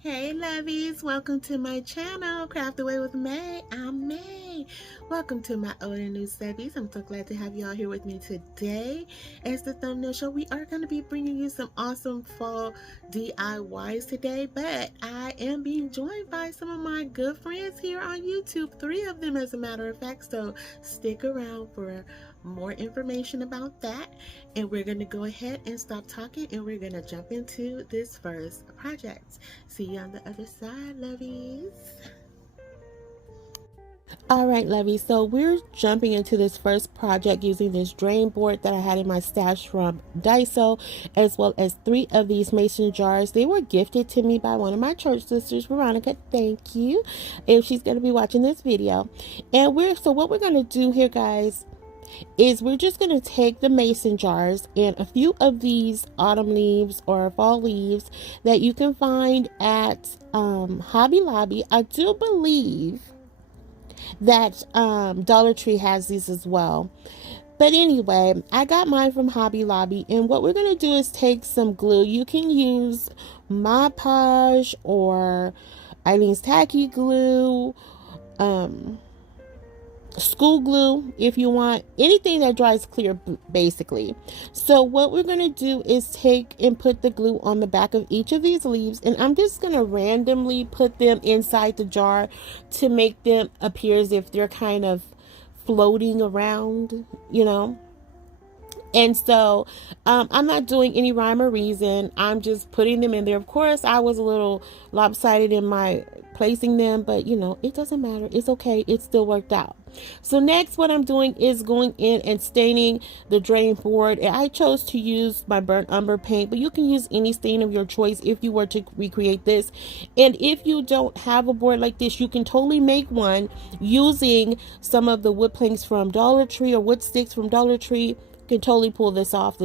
Hey lovies, welcome to my channel, Craft Away with May. I'm May. Welcome to my old and new subbies. I'm so glad to have you all here with me today. As the thumbnail show, we are going to be bringing you some awesome fall DIYs today, but I am being joined by some of my good friends here on YouTube, 3 of them as a matter of fact, so stick around for more information about that. And we're going to go ahead and stop talking and we're going to jump into this first project. See you on the other side, lovies. All right, lovies, so we're jumping into this first project using this drain board that I had in my stash from Daiso, as well as 3 of these mason jars. They were gifted to me by one of my church sisters, Veronica. Thank you, if she's going to be watching this video. And what we're going to do here, guys, is we're just going to take the mason jars and a few of these autumn leaves or fall leaves that you can find at Hobby Lobby. I do believe that Dollar Tree has these as well. But anyway, I got mine from Hobby Lobby, and what we're going to do is take some glue. You can use Mod Podge or Eileen's Tacky Glue, school glue if you want, anything that dries clear basically. So what we're going to do is take and put the glue on the back of each of these leaves, and I'm just going to randomly put them inside the jar to make them appear as if they're kind of floating around, you know. And so I'm not doing any rhyme or reason. I'm just putting them in there. Of course, I was a little lopsided in my placing them, but you know, it doesn't matter. It's okay. It still worked out. So next, what I'm doing is going in and staining the drain board. And I chose to use my burnt umber paint, but you can use any stain of your choice if you were to recreate this. And if you don't have a board like this, you can totally make one using some of the wood planks from Dollar Tree or wood sticks from Dollar Tree. Can totally pull this off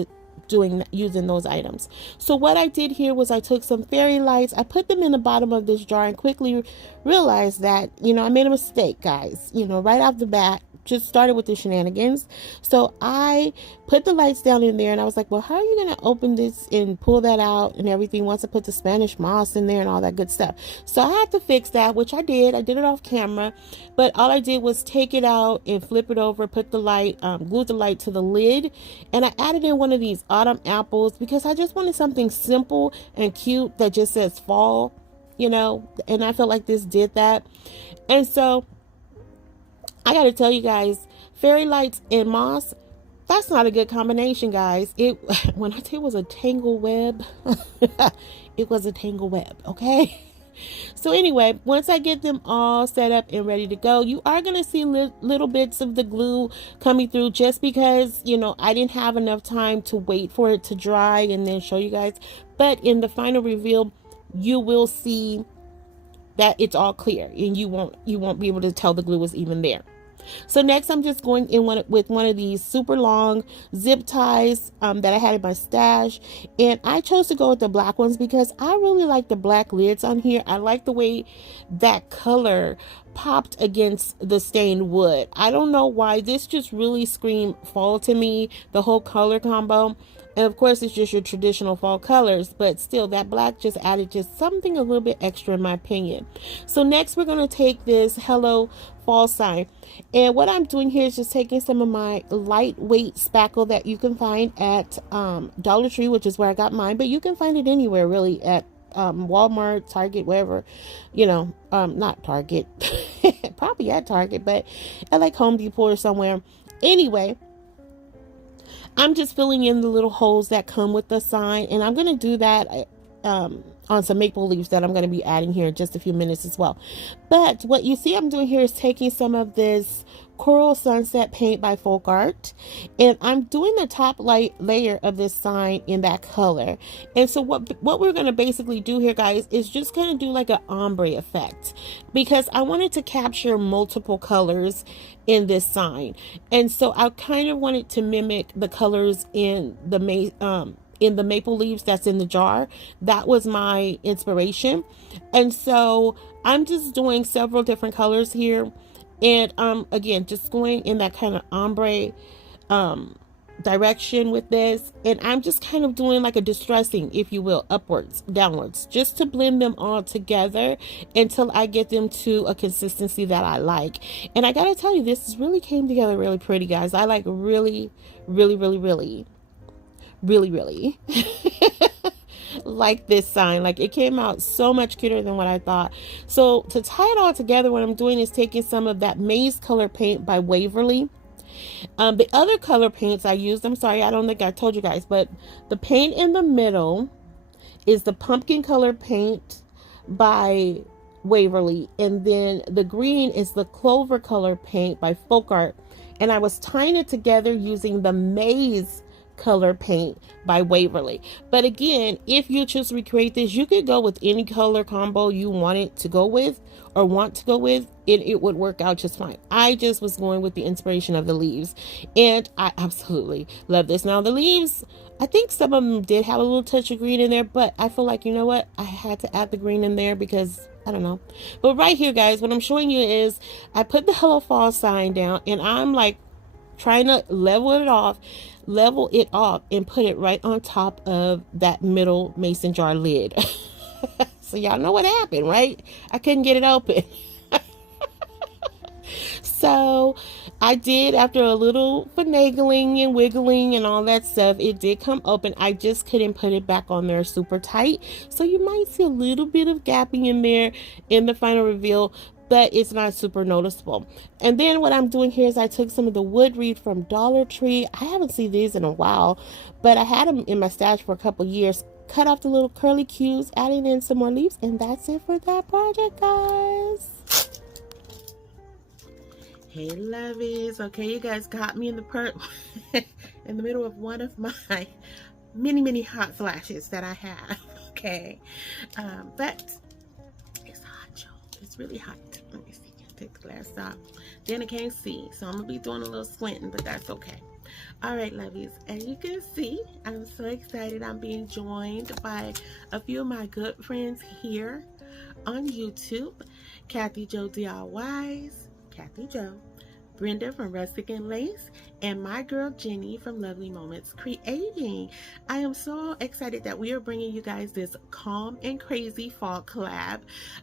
using those items. So what I did here was I took some fairy lights, I put them in the bottom of this jar, and quickly realized that, you know, I made a mistake, guys. You know, right off the bat, just started with the shenanigans. So I put the lights down in there, and I was like, well, how are you going to open this and pull that out and everything once I put the Spanish moss in there and all that good stuff? So I had to fix that, which I did. I did it off camera, but all I did was take it out and flip it over, put the light, glued the light to the lid, and I added in one of these autumn apples because I just wanted something simple and cute that just says fall, you know, and I felt like this did that. And so I gotta tell you guys, fairy lights and moss, that's not a good combination, guys. It when I tell you it was a tangle web, it was a tangle web, okay? So anyway, once I get them all set up and ready to go, you are going to see little bits of the glue coming through just because, you know, I didn't have enough time to wait for it to dry and then show you guys. But in the final reveal, you will see that it's all clear and you won't be able to tell the glue was even there. So next, I'm just going in with one of these super long zip ties that I had in my stash, and I chose to go with the black ones because I really like the black lids on here. I like the way that color popped against the stained wood. I don't know why, this just really screamed fall to me, the whole color combo. And of course, it's just your traditional fall colors, but still that black just added just something a little bit extra in my opinion. So next, we're going to take this Hello Fall sign. And what I'm doing here is just taking some of my lightweight spackle that you can find at Dollar Tree, which is where I got mine, but you can find it anywhere really, at Walmart, Target, wherever, you know, not Target, probably at Target, but at like Home Depot or somewhere. Anyway, I'm just filling in the little holes that come with the sign, and I'm going to do that on some maple leaves that I'm going to be adding here in just a few minutes as well. But what you see I'm doing here is taking some of this Coral Sunset paint by Folk Art, and I'm doing the top light layer of this sign in that color. And so what we're going to basically do here, guys, is just going to do like an ombre effect because I wanted to capture multiple colors in this sign. And so I kind of wanted to mimic the colors in the maple leaves that's in the jar. That was my inspiration. And so I'm just doing several different colors here, and again, just going in that kind of ombre direction with this, and I'm just kind of doing like a distressing, if you will, upwards, downwards, just to blend them all together until I get them to a consistency that I like. And I gotta tell you, this really came together really pretty, guys. I like really, really, really, really, really, really like this sign. Like, it came out so much cuter than what I thought. So to tie it all together, what I'm doing is taking some of that maize color paint by Waverly. The other color paints I used, I'm sorry, I don't think I told you guys, but the paint in the middle is the pumpkin color paint by Waverly, and then the green is the clover color paint by Folk Art. And I was tying it together using the maize color paint by Waverly. But again, if you choose to recreate this, you could go with any color combo you want it to go with or want to go with, and it would work out just fine. I just was going with the inspiration of the leaves, and I absolutely love this. Now the leaves, I think some of them did have a little touch of green in there, but I feel like, you know what, I had to add the green in there because I don't know. But right here, guys, what I'm showing you is I put the Hello Fall sign down, and I'm like trying to level it off and put it right on top of that middle mason jar lid. So y'all know what happened, right? I couldn't get it open. So I did, after a little finagling and wiggling and all that stuff, it did come open. I just couldn't put it back on there super tight. So you might see a little bit of gapping in there in the final reveal, but it's not super noticeable. And then what I'm doing here is I took some of the wood reed from Dollar Tree. I haven't seen these in a while, but I had them in my stash for a couple years. Cut off the little curly cues, adding in some more leaves, and that's it for that project, guys. Hey lovies, okay, you guys got me in the in the middle of one of my many hot flashes that I have. Okay, but it's hot, y'all. It's really hot. Let me see. Take the glass off. Then I can't see, so I'm gonna be doing a little squinting, but that's okay. All right, lovies, as you can see, I'm so excited. I'm being joined by a few of my good friends here on YouTube. Kathy Jo DIYs, Kathy Jo, Brenda from Rustic and Lace, and my girl Jenny from Lovely Moments Creating. I am so excited that we are bringing you guys this calm and crazy fall collab.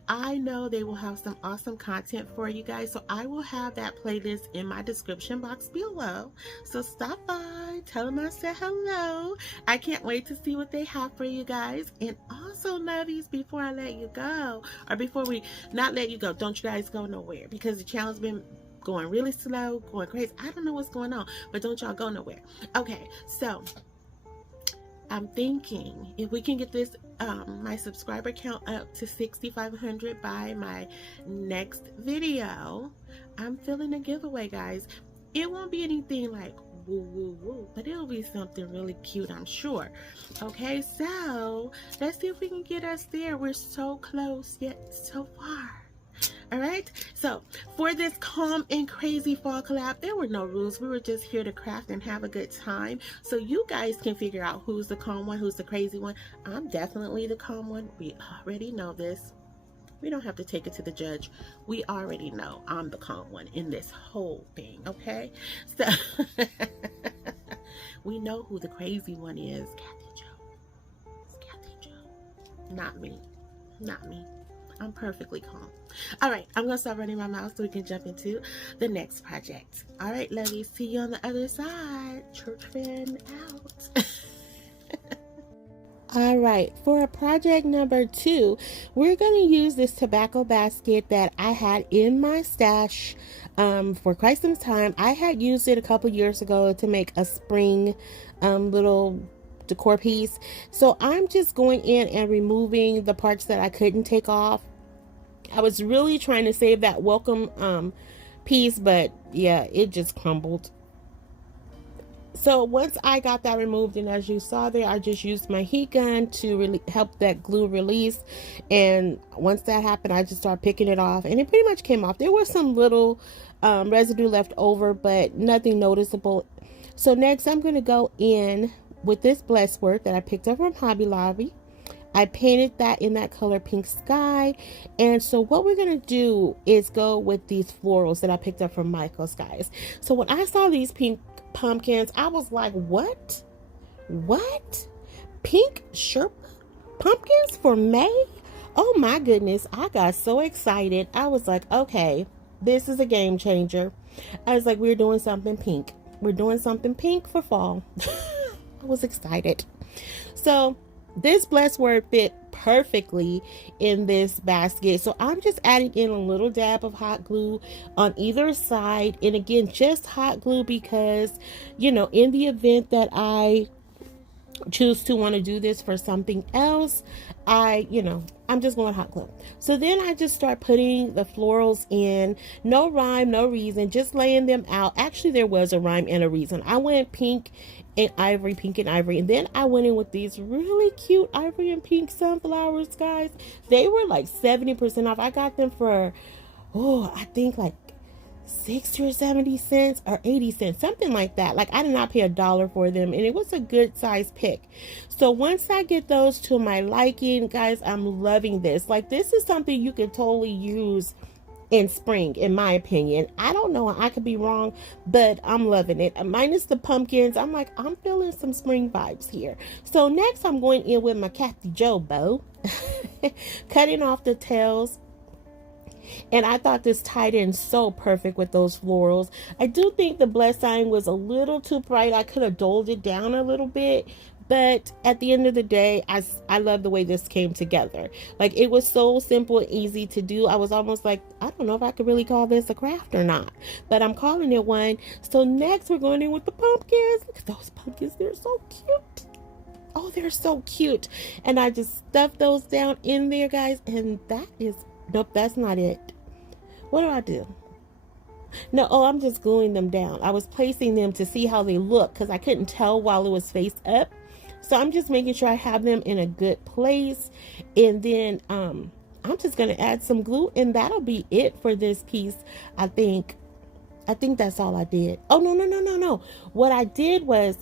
I know they will have some awesome content for you guys, so I will have that playlist in my description box below. So stop by, tell them I said hello. I can't wait to see what they have for you guys. And also, lovies, before I let you go, or before we not let you go, don't you guys go nowhere, because the channel's been going really slow, going crazy. I don't know what's going on, but don't y'all go nowhere. Okay, so I'm thinking if we can get this my subscriber count up to 6,500 by my next video, I'm feeling a giveaway, guys. It won't be anything like woo woo woo, but it'll be something really cute, I'm sure. Okay, so let's see if we can get us there. We're so close yet so far. All right, so for this calm and crazy fall collab, there were no rules. We were just here to craft and have a good time, so you guys can figure out who's the calm one, who's the crazy one. I'm definitely the calm one. We already know this. We don't have to take it to the judge. We already know I'm the calm one in this whole thing, okay? So we know who the crazy one is. Kathy Jo. It's Kathy Jo. Not me. Not me. I'm perfectly calm. All right, I'm gonna stop running my mouth so we can jump into the next project. All right, lovies, see you on the other side. Church fan out. All right, for project number 2, we're going to use this tobacco basket that I had in my stash for quite some time. I had used it a couple years ago to make a spring little decor piece. So I'm just going in and removing the parts that I couldn't take off. I was really trying to save that welcome piece, but yeah, it just crumbled. So once I got that removed, and as you saw there, I just used my heat gun to help that glue release. And once that happened, I just started picking it off, and it pretty much came off. There was some little residue left over, but nothing noticeable. So next I'm going to go in with this blessed work that I picked up from Hobby Lobby. I painted that in that color Pink Sky. And so what we're going to do is go with these florals that I picked up from Michael's, guys. So when I saw these pink pumpkins. I was like, what? What? Pink Sherpa pumpkins for May? Oh my goodness. I got so excited. I was like, okay, this is a game changer. I was like, we're doing something pink. We're doing something pink for fall. I was excited. So this blessed word fit perfectly in this basket. So I'm just adding in a little dab of hot glue on either side. And again, just hot glue because, you know, in the event that I choose to want to do this for something else, I'm just going hot glue. So then I just start putting the florals in. No rhyme, no reason, just laying them out. Actually, there was a rhyme and a reason. I went pink and ivory, and then I went in with these really cute ivory and pink sunflowers, guys. They were like 70% off. I got them for, I think like 60 or 70 cents or 80 cents, something like that. Like, I did not pay $1 for them, and it was a good size pick. So once I get those to my liking, guys, I'm loving this. Like, this is something you can totally use in spring, in my opinion. I don't know, I could be wrong, but I'm loving it. Minus the pumpkins, I'm like, I'm feeling some spring vibes here. So next I'm going in with my Kathy Joe bow, cutting off the tails. And I thought this tied in so perfect with those florals. I do think the blessed sign was a little too bright. I could have dulled it down a little bit. But at the end of the day, I love the way this came together. Like, it was so simple and easy to do. I was almost like, I don't know if I could really call this a craft or not. But I'm calling it one. So next we're going in with the pumpkins. Look at those pumpkins. They're so cute. Oh, they're so cute. And I just stuffed those down in there, guys. And that is... Nope, that's not it. What do? No, I'm just gluing them down. I was placing them to see how they look because I couldn't tell while it was face up. So I'm just making sure I have them in a good place. And then I'm just going to add some glue, and that'll be it for this piece. I think that's all I did. Oh, no. What I did was...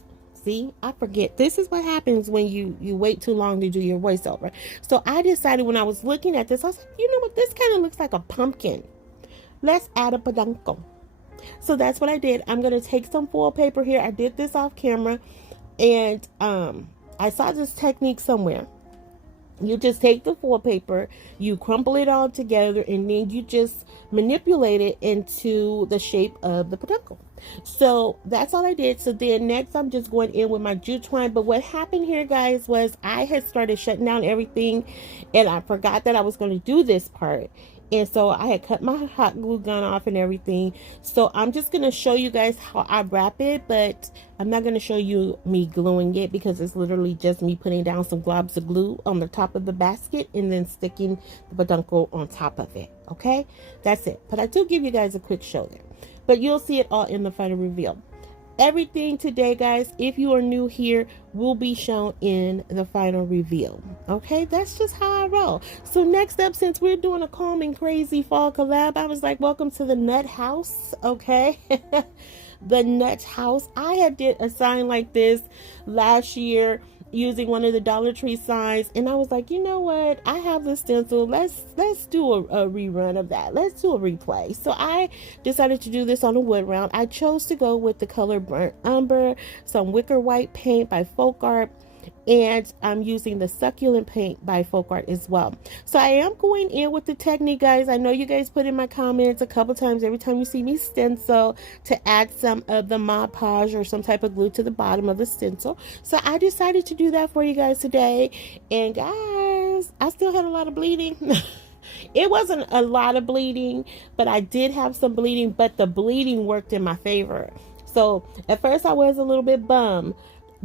See, I forget. This is what happens when you wait too long to do your voiceover. So I decided when I was looking at this, I was like, you know what? This kind of looks like a pumpkin. Let's add a peduncle. So that's what I did. I'm going to take some foil paper here. I did this off camera. And I saw this technique somewhere. You just take the foil paper, you crumple it all together, and then you just manipulate it into the shape of the peduncle. So that's all I did. So then next I'm just going in with my jute twine. But what happened here, guys, was I had started shutting down everything, and I forgot that I was going to do this part. And so I had cut my hot glue gun off and everything. So I'm just going to show you guys how I wrap it, but I'm not going to show you me gluing it because it's literally just me putting down some globs of glue on the top of the basket and then sticking the peduncle on top of it. Okay, that's it. But I do give you guys a quick show there, but you'll see it all in the final reveal. Everything today, guys, if you are new here, will be shown in the final reveal. Okay, that's just how I roll. So next up, since we're doing a calm and crazy fall collab, I was like, welcome to the nut house. Okay. The nut house. I had did a sign like this last year using one of the Dollar Tree signs, and I was like, you know what, I have the stencil, let's do a rerun of that, let's do a replay. So I decided to do this on a wood round. I chose to go with the color burnt umber, some wicker white paint by Folk Art, and I'm using the succulent paint by Folk Art as well. So I am going in with the technique, guys. I know you guys put in my comments a couple times every time you see me stencil to add some of the Mod Podge or some type of glue to the bottom of the stencil. So I decided to do that for you guys today. And guys, I still had a lot of bleeding. It wasn't a lot of bleeding, but I did have some bleeding, but the bleeding worked in my favor. So at first I was a little bit bummed,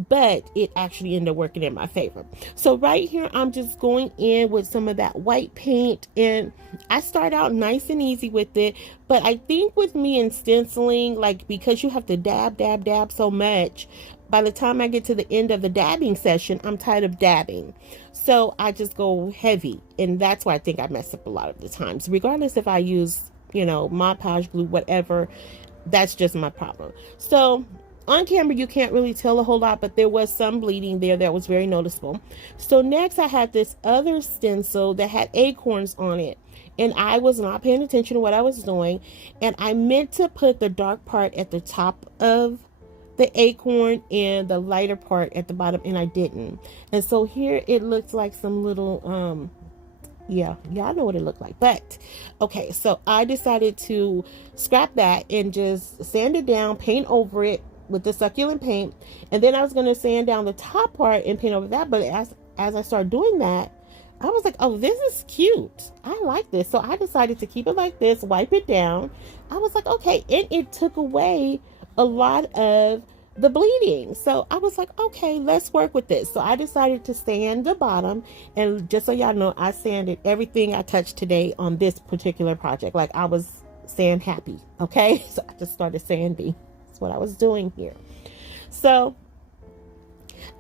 but it actually ended up working in my favor. So right here, I'm just going in with some of that white paint, and I start out nice and easy with it. But I think with me and stenciling, like, because you have to dab so much, by the time I get to the end of the dabbing session, I'm tired of dabbing. So I just go heavy, and that's why I think I mess up a lot of the times, regardless if I use, Mod Podge glue, whatever. That's just my problem. So on camera, you can't really tell a whole lot, but there was some bleeding there that was very noticeable. So next, I had this other stencil that had acorns on it, and I was not paying attention to what I was doing, and I meant to put the dark part at the top of the acorn and the lighter part at the bottom, and I didn't. And so here it looks like some little yeah, y'all know what it looked like. But okay, so I decided to scrap that and just sand it down, paint over it with the succulent paint, and then I was going to sand down the top part and paint over that. But as I started doing that, I was like, oh, this is cute, I like this. So I decided to keep it like this, wipe it down. I was like, okay, and it took away a lot of the bleeding. So I was like, okay, let's work with this. So I decided to sand the bottom, and just so y'all know, I sanded everything I touched today on this particular project. Like, I was sand happy. Okay, so I just started sanding. That's what I was doing here. So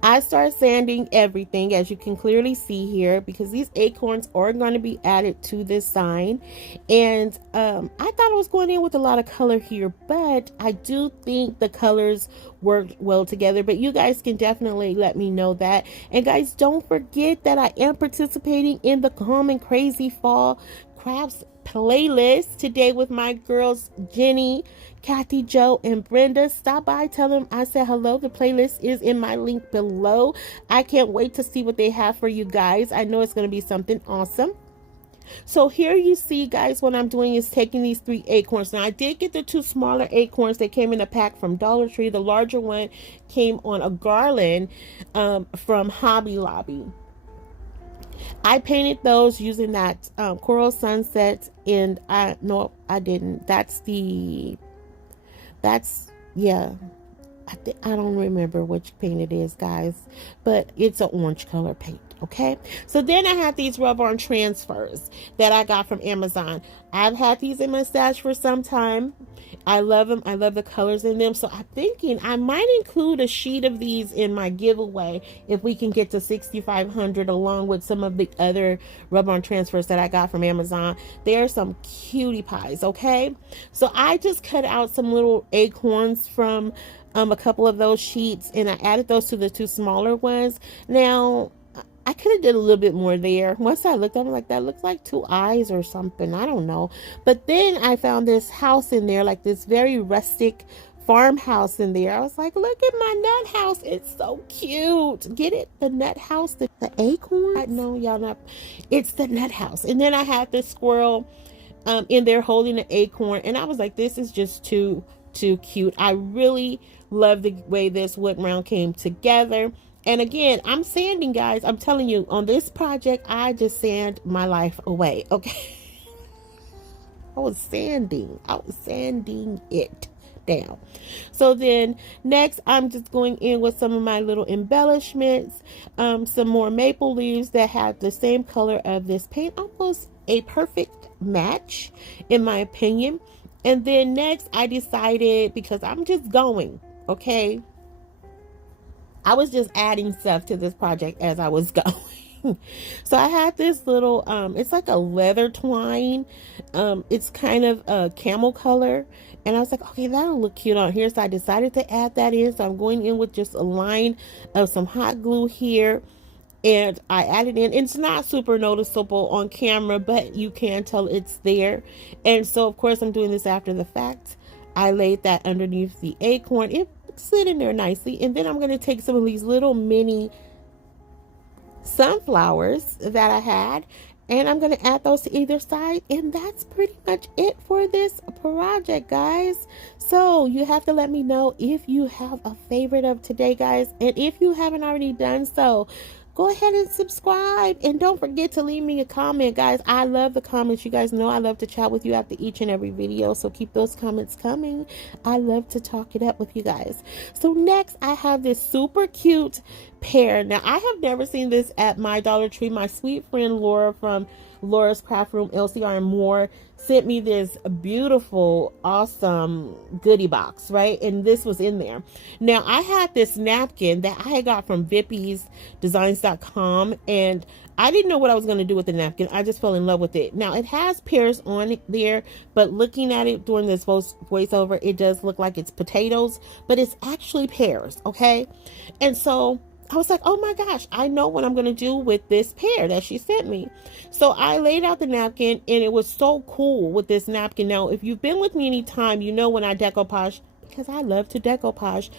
I started sanding everything, as you can clearly see here, because these acorns are going to be added to this sign. And I thought I was going in with a lot of color here, but I do think the colors worked well together. But you guys can definitely let me know that. And guys, don't forget that I am participating in the Common Crazy Fall Crafts playlist today with my girls Jenny, Kathy, Joe, and Brenda. Stop by, tell them I said hello. The playlist is in my link below. I can't wait to see what they have for you guys. I know it's going to be something awesome. So here you see, guys, what I'm doing is taking these 3 acorns. Now, I did get the 2 smaller acorns. They came in a pack from Dollar Tree. The larger one came on a garland from Hobby Lobby. I painted those using that Coral Sunset, and I didn't. Yeah, I don't remember which paint it is, guys, but it's an orange color paint. Okay, so then I have these rub-on transfers that I got from Amazon. I've had these in my stash for some time. I love them. I love the colors in them. So I'm thinking I might include a sheet of these in my giveaway if we can get to 6,500, along with some of the other rub-on transfers that I got from Amazon. They are some cutie pies, okay? So I just cut out some little acorns from a couple of those sheets, and I added those to the 2 smaller ones. Now, I could have did a little bit more there. Once I looked, I'm like, that looks like 2 eyes or something. I don't know. But then I found this house in there, like this very rustic farmhouse in there. I was like, look at my nut house. It's so cute. Get it? The nut house, the acorn? No, y'all not. It's the nut house. And then I had this squirrel in there holding an acorn. And I was like, this is just too cute. I really love the way this wood round came together. And again, I'm sanding, guys. I'm telling you, on this project, I just sand my life away, okay? I was sanding it down. So then next, I'm just going in with some of my little embellishments, some more maple leaves that have the same color of this paint, almost a perfect match, in my opinion. And then next, I decided, because I'm just going, okay? I was just adding stuff to this project as I was going. So I had this little, it's like a leather twine. It's kind of a camel color. And I was like, okay, that'll look cute on here. So I decided to add that in. So I'm going in with just a line of some hot glue here. And I added in. It's not super noticeable on camera, but you can tell it's there. And so, of course, I'm doing this after the fact. I laid that underneath the acorn. It slid in there nicely. And then I'm going to take some of these little mini sunflowers that I had, and I'm going to add those to either side. And that's pretty much it for this project, guys. So you have to let me know if you have a favorite of today, guys. And if you haven't already done so, go ahead and subscribe, and don't forget to leave me a comment, guys. I love the comments. You guys know I love to chat with you after each and every video, so keep those comments coming. I love to talk it up with you guys. So next, I have this super cute pear. Now, I have never seen this at my Dollar Tree. My sweet friend Laura from Laura's Craft Room, LCR and More, sent me this beautiful, awesome goodie box, right? And this was in there. Now, I had this napkin that I had got from Vippy'sDesigns.com, and I didn't know what I was going to do with the napkin. I just fell in love with it. Now, it has pears on it there, but looking at it during this voiceover, it does look like it's potatoes, but it's actually pears, okay? And so I was like, oh my gosh, I know what I'm going to do with this pear that she sent me. So I laid out the napkin, and it was so cool with this napkin. Now, if you've been with me any time, you know when I decoupage because I love to decoupage.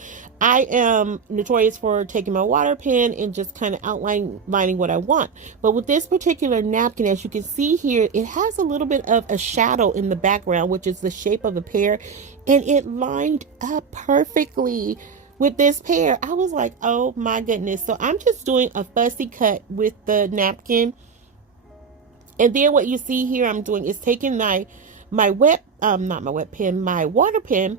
I am notorious for taking my water pen and just kind of outlining what I want. But with this particular napkin, as you can see here, it has a little bit of a shadow in the background, which is the shape of a pear, and it lined up perfectly with this pear. I was like, oh my goodness. So I'm just doing a fussy cut with the napkin. And then what you see here I'm doing is taking my wet, not my wet pen, my water pen,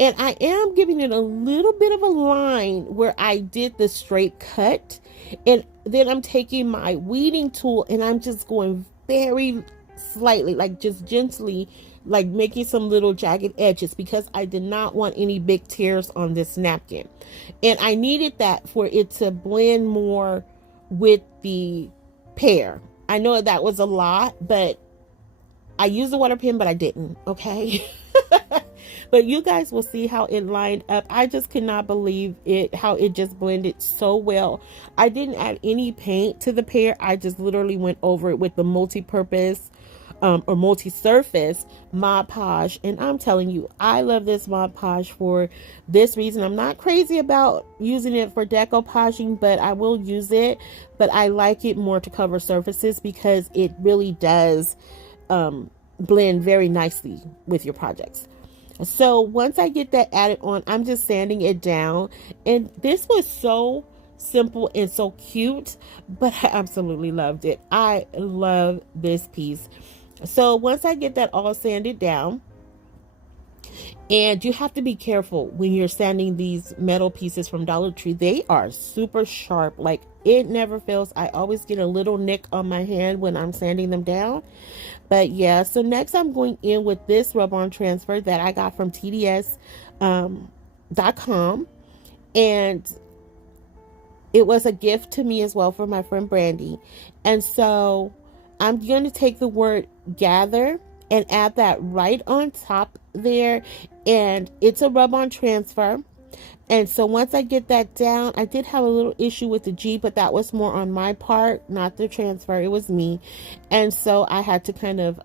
and I am giving it a little bit of a line where I did the straight cut. And then I'm taking my weeding tool and I'm just going very slightly, like just gently, like making some little jagged edges, because I did not want any big tears on this napkin. And I needed that for it to blend more with the pear. I know that was a lot, but I used the water pen, but I didn't, okay? But you guys will see how it lined up. I just could not believe it, how it just blended so well. I didn't add any paint to the pear. I just literally went over it with the multi-purpose or multi-surface Mod Podge. And I'm telling you, I love this Mod Podge for this reason. I'm not crazy about using it for decoupaging, but I will use it. But I like it more to cover surfaces because it really does blend very nicely with your projects. So once I get that added on, I'm just sanding it down. And this was so simple and so cute, but I absolutely loved it. I love this piece. So once I get that all sanded down, and you have to be careful when you're sanding these metal pieces from Dollar Tree. They are super sharp. Like, it never fails. I always get a little nick on my hand when I'm sanding them down. But yeah, so next I'm going in with this rub-on transfer that I got from TDS.com. And it was a gift to me as well for my friend Brandy. And so I'm going to take the word gather and add that right on top there. And it's a rub-on transfer. And so once I get that down, I did have a little issue with the G, but that was more on my part, not the transfer. It was me. And so I had to kind of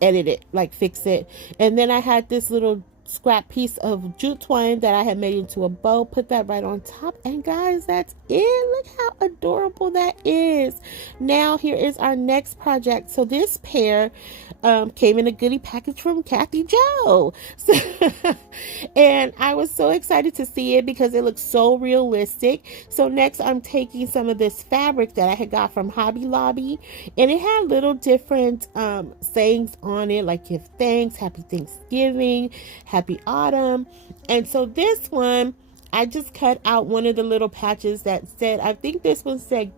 edit it, like fix it. And then I had this little scrap piece of jute twine that I had made into a bow, put that right on top, and guys, that's it. Look how adorable that is. Now here is our next project. So this pear came in a goodie package from Kathy Joe. So, and I was so excited to see it because it looks so realistic. So next I'm taking some of this fabric that I had got from Hobby Lobby, and it had little different sayings on it, like give thanks, happy Thanksgiving, happy autumn. And so this one, I just cut out one of the little patches that said, I think this one said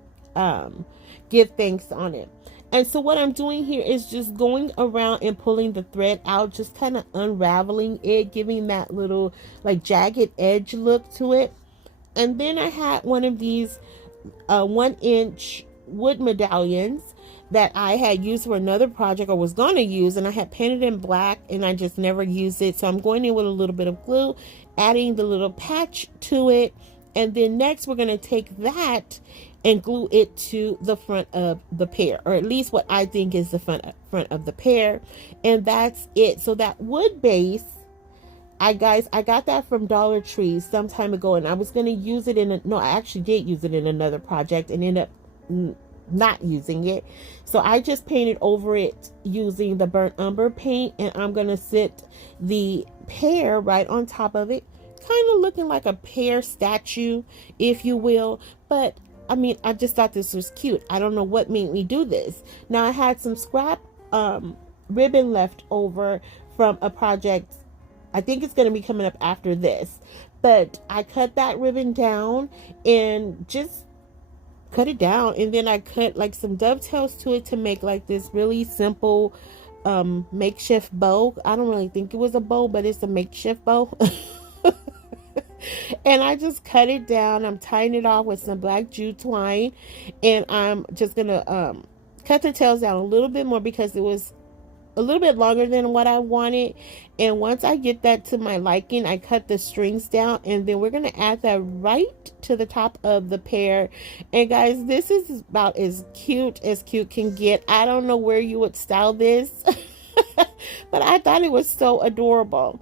give thanks on it. And so what I'm doing here is just going around and pulling the thread out, just kind of unraveling it, giving that little like jagged edge look to it. And then I had one of these 1-inch wood medallions that I had used for another project, or was going to use, and I had painted in black and I just never used it. So I'm going in with a little bit of glue, adding the little patch to it, and then next we're going to take that and glue it to the front of the pear, or at least what I think is the front of the pear. And that's it. So that wood base, I got that from Dollar Tree some time ago, and I was going to use it I actually did use it in another project and ended up not using it. So I just painted over it using the burnt umber paint, and I'm going to sit the pear right on top of it, kind of looking like a pear statue, if you will. But I mean, I just thought this was cute. I don't know what made me do this. Now I had some scrap ribbon left over from a project. I think it's going to be coming up after this, but I cut that ribbon down and just cut it down, and then I cut like some dovetails to it to make like this really simple makeshift bow. I don't really think it was a bow, but it's a makeshift bow. And I just cut it down. I'm tying it off with some black jute twine, and I'm just gonna cut the tails down a little bit more because it was a little bit longer than what I wanted. And once I get that to my liking, I cut the strings down, and then we're going to add that right to the top of the pear. And guys, this is about as cute can get. I don't know where you would style this, but I thought it was so adorable.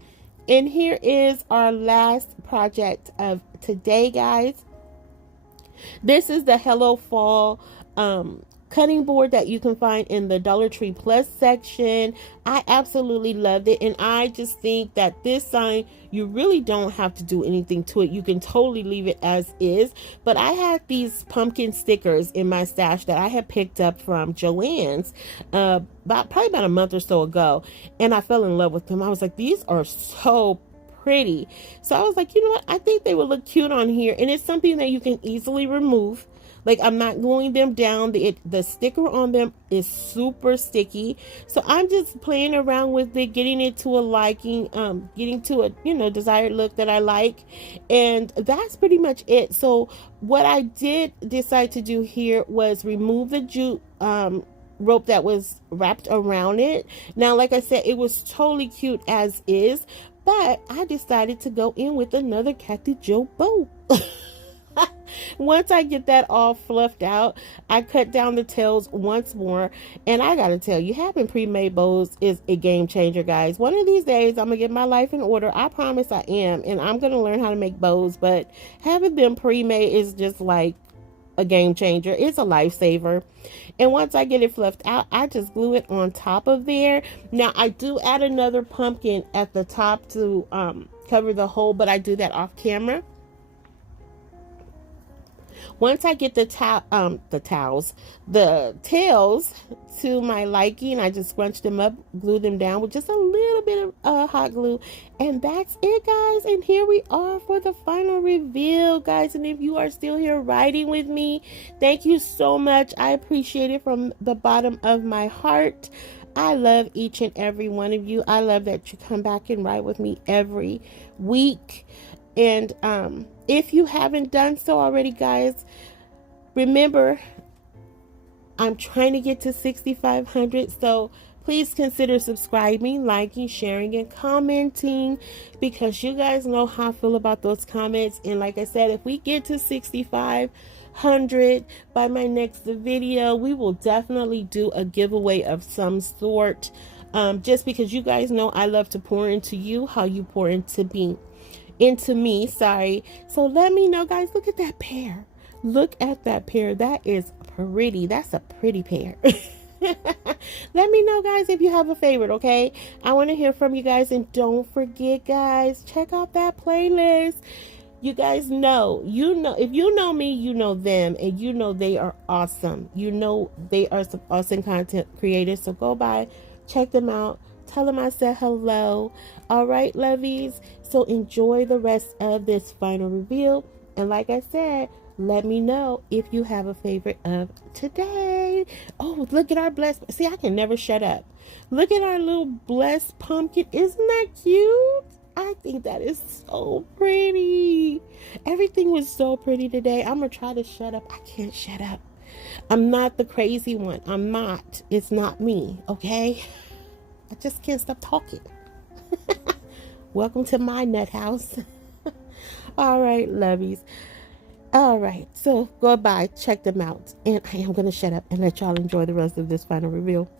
And here is our last project of today, guys. This is the Hello Fall cutting board that you can find in the Dollar Tree Plus section. I absolutely loved it, and I just think that this sign, you really don't have to do anything to it. You can totally leave it as is. But I had these pumpkin stickers in my stash that I had picked up from Joann's probably about a month or so ago, and I fell in love with them. I was like, these are so pretty. So I was like, you know what? I think they would look cute on here, and it's something that you can easily remove. Like, I'm not gluing them down. The sticker on them is super sticky. So I'm just playing around with it, getting it to a liking, getting to a, desired look that I like. And that's pretty much it. So what I did decide to do here was remove the jute rope that was wrapped around it. Now, like I said, it was totally cute as is, but I decided to go in with another Kathy Joe bow. Once I get that all fluffed out, I cut down the tails once more. And I gotta tell you, having pre-made bows is a game changer, guys. One of these days, I'm gonna get my life in order. I promise I am. And I'm gonna learn how to make bows. But having them pre-made is just like a game changer. It's a lifesaver. And once I get it fluffed out, I just glue it on top of there. Now, I do add another pumpkin at the top to cover the hole, but I do that off camera. Once I get the tails to my liking, I just scrunch them up, glue them down with just a little bit of hot glue, and that's it, guys. And here we are for the final reveal, guys. And if you are still here writing with me, thank you so much. I appreciate it from the bottom of my heart. I love each and every one of you. I love that you come back and write with me every week. And if you haven't done so already, guys, remember, I'm trying to get to 6,500. So please consider subscribing, liking, sharing, and commenting, because you guys know how I feel about those comments. And like I said, if we get to 6,500 by my next video, we will definitely do a giveaway of some sort. Just because you guys know I love to pour into you how you pour into me, sorry. So let me know, guys. Look at that pear. Look at that pear. That is pretty. That's a pretty pear. Let me know, guys, if you have a favorite, okay? I want to hear from you guys. And don't forget, guys, check out that playlist. You guys know, if you know me, you know them, and you know they are awesome. You know they are some awesome content creators. So go by, check them out. Tell them I said hello. All right, lovies. So enjoy the rest of this final reveal. And like I said, let me know if you have a favorite of today. Oh, look at our blessed. See, I can never shut up. Look at our little blessed pumpkin. Isn't that cute? I think that is so pretty. Everything was so pretty today. I'm going to try to shut up. I can't shut up. I'm not the crazy one. I'm not. It's not me, okay? I just can't stop talking. Welcome to my nut house. All right, lovies. All right, so goodbye. Check them out. And I am going to shut up and let y'all enjoy the rest of this final reveal.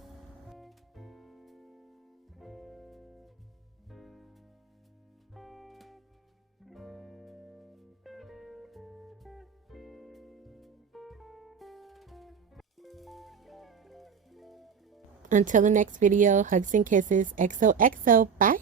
Until the next video, hugs and kisses. XOXO. Bye.